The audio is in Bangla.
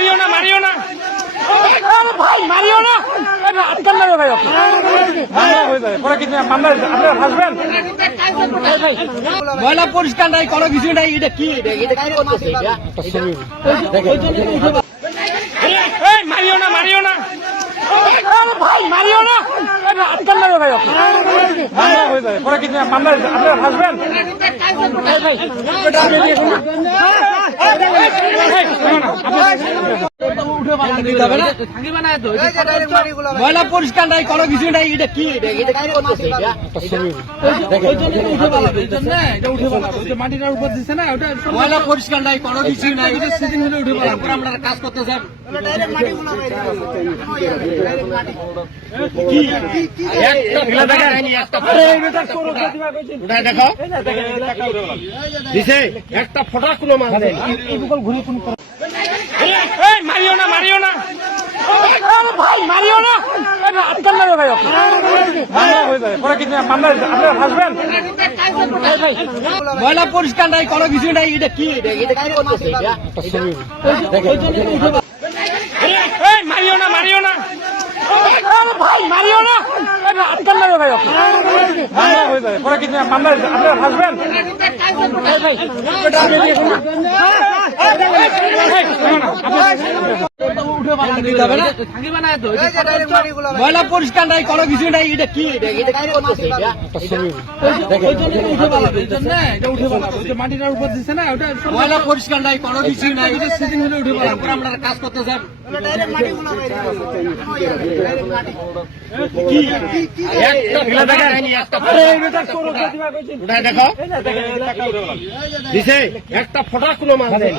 মারিও না ভাই, মারিও না। আজকাল না ভাই, হয়ে যাবে পরে কিছু আপনারা ভাসবেন। ময়লা পরিষ্কার নাই, কোনো কিছু নাই। এটা কি করতেছে? মারিও না ভাই, মারিও না। আজকাল না ভাই, হয়ে যাবে পরে কিছু আপনারা ভাসবেন। ময়লা পরিষ্কার নাই, কোনো কিছু নাই। এটা কি করতেছে? মাটিটার উপর দিচ্ছে না, ওটা ময়লা পরিষ্কার নাই, কোনো কিছু নাই। ওটা সিজন হলে উঠে পেলাম, আপনারা কাজ করতে চান। একটা ফটা কোনো মাছ নেই। মারিও না ভাই, মারিও না। আজকাল না ভাই, হয়ে যাবে পরে কিছু আপনারা ভাসবেন। ময়লা পরিষ্কার নাই, কোনো কিছু নাই। এটা কি করতেছে? মারিও না ভাই, মারিও না। আজকাল না ভাই, হয়ে যাবে পরে কিছু আপনারা ভাসবেন। ময়লা পরিষ্কার নাই, কোনো কিছু নাই। এটা কি করতেছে? মাটিটার উপর দিচ্ছে না, ওটা ময়লা পরিষ্কার নাই, কোনো কিছু নাই। ওটা সিজন হলে উঠে পেলাম, আপনারা কাজ করতে চান। একটা ফটা কোনো মাছ নেই।